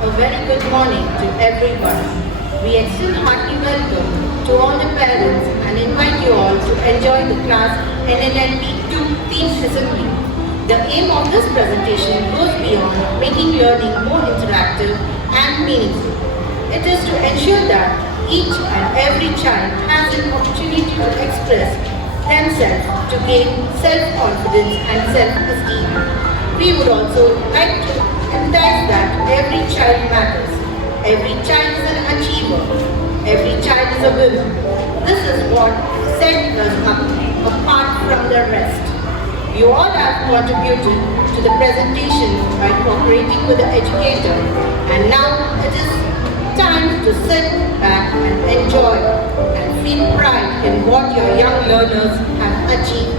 A very good morning to everyone. We extend hearty welcome to all the parents and invite you all to enjoy the class NNLP 2 Theme Assembly. The aim of this presentation goes beyond making learning more interactive and meaningful. It is to ensure that each and every child has an opportunity to express themselves to gain self-confidence and self-esteem. We would also like to emphasize that every child matters. Every child is an achiever. Every child is a winner. This is what sets us apart from the rest. You all have contributed to the presentation by cooperating with the educator, and now it is time to sit back and enjoy and feel pride in what your young learners have achieved.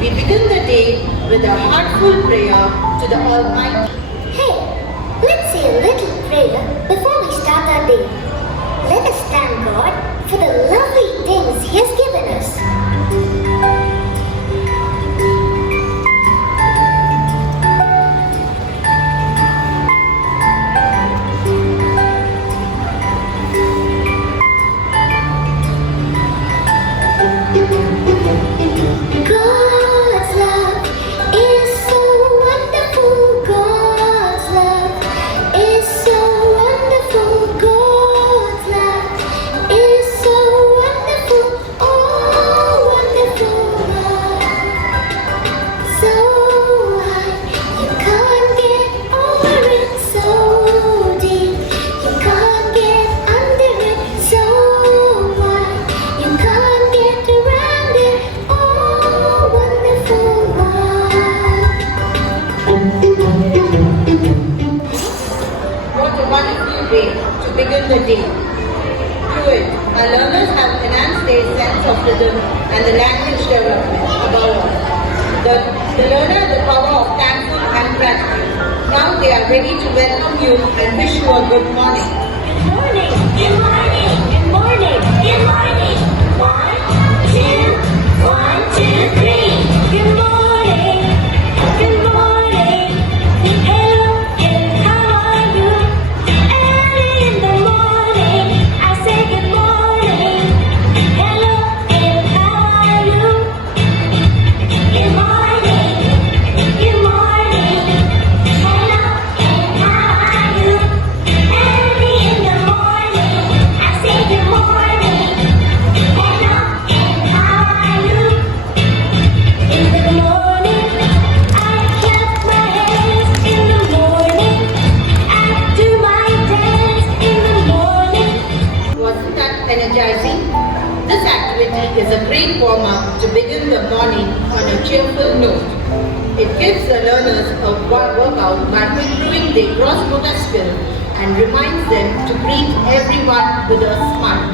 We begin the day with a heartfelt prayer to the Almighty. Hey, let's say a little prayer before we start our day. Let us thank God for the lovely things He has given us. God's love is so wonderful. God's love is so wonderful. God's love is so wonderful. Oh, wonderful love. So wide, you can't get over it. So deep, you can't get under it. So wide, you can't get around it. Oh, wonderful love. What a wonderful way to begin the day. Through it, our learners have enhanced their sense of rhythm and the language development above all. The learner has the power of thankful and gratitude. Now they are ready to welcome you and wish you a good morning. Good morning. Good morning. Good morning. Good morning. 1, 2, 3. Good morning. Good morning. Hello, and how are you? Early in the morning, I say good morning. Hello, and how are you? Good morning. Good morning. Hello, and how are you? Early in the morning, I say good morning. Hello, and how are you? In the morning, I clap my hands. In the morning, I do my dance. In the morning. Wasn't that energizing? This activity is a great warm-up to begin the morning on a cheerful note. It gives the learners a workout by improving their gross motor skill and reminds them to greet everyone with a smile.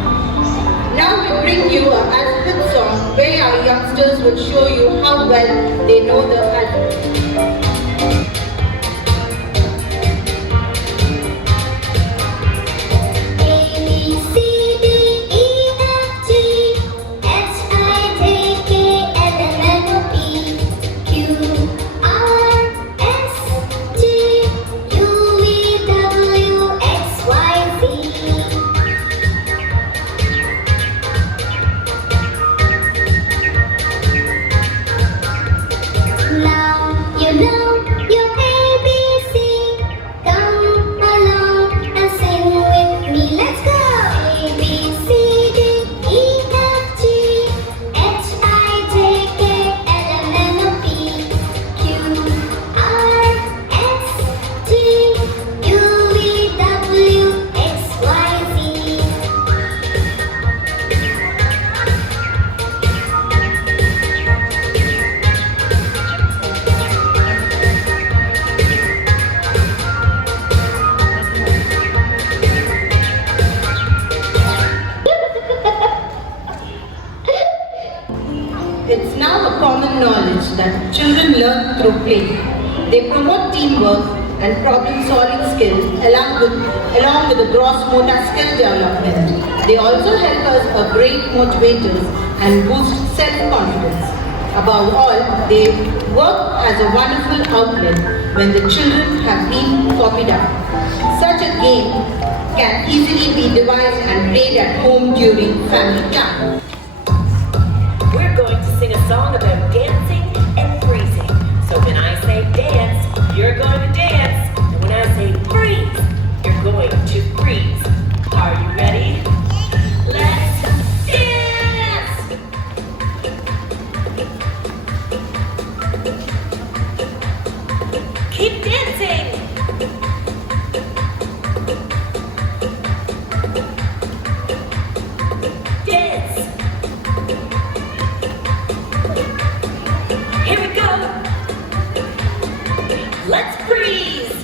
Now we bring you a alphabet song where our youngsters will show you how well they know the alphabet. A, B, C, D, E, F, G, H, I, J, K, L, M, N, O, P, Q, R, S, T, U, V, W, X, Y, Z. Now you know your ABC. Come along and sing with me. Let's go. A, B, C, D, E, F, G, H, I, J, K, L, M, N, O, P, Q, R, S, T, U, V, W, X, Y, Z. It's now a common knowledge that children learn through play. They promote teamwork and problem-solving skills along with the gross motor skill development. They also help us a great motivators and boost self-confidence. Above all, they work as a wonderful outlet when the children have been copied up. Such a game can easily be devised and played at home during family time. We're going to sing a song about dancing and freezing. So when I say dance, you're going to dance. And when I say freeze, you're going to freeze. Are you ready? Let's dance! Keep dancing! Dance! Here we go! Let's freeze!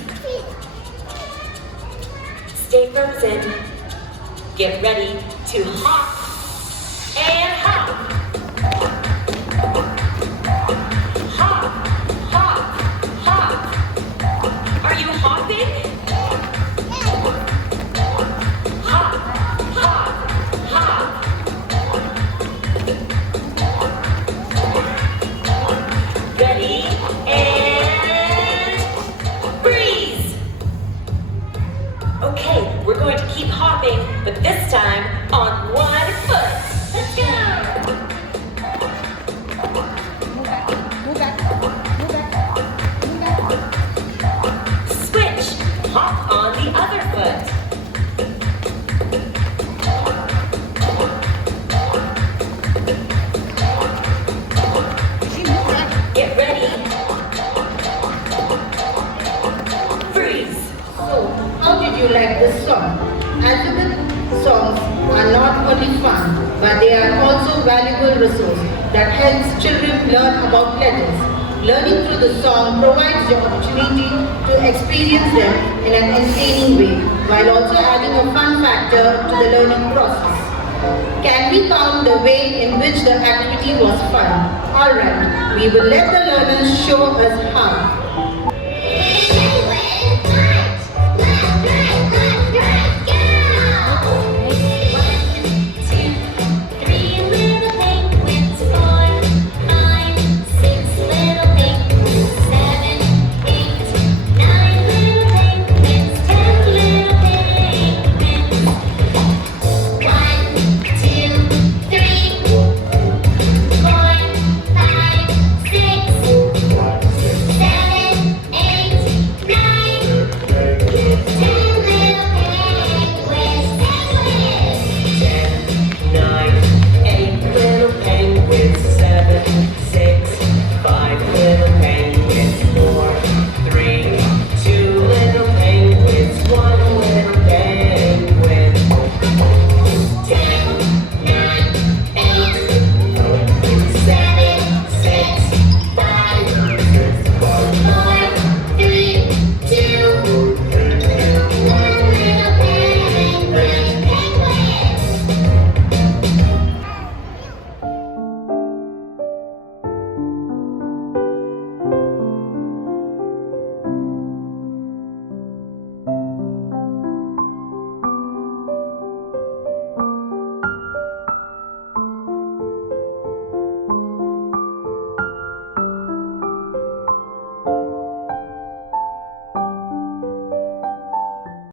Stay frozen. Get ready to hop and hop. Hop, hop, hop. Are you hopping? Hop, hop, hop. Ready and freeze! Okay, we're going to keep hopping, but this time on one foot. Let's go! Switch. Hop on the other foot. Get ready. Freeze. So, how did you like this song? Alphabet songs are not only fun, but they are also valuable resource that helps children learn about letters. Learning through the song provides the opportunity to experience them in an entertaining way, while also adding a fun factor to the learning process. Can we count the way in which the activity was fun? Alright, we will let the learners show us how.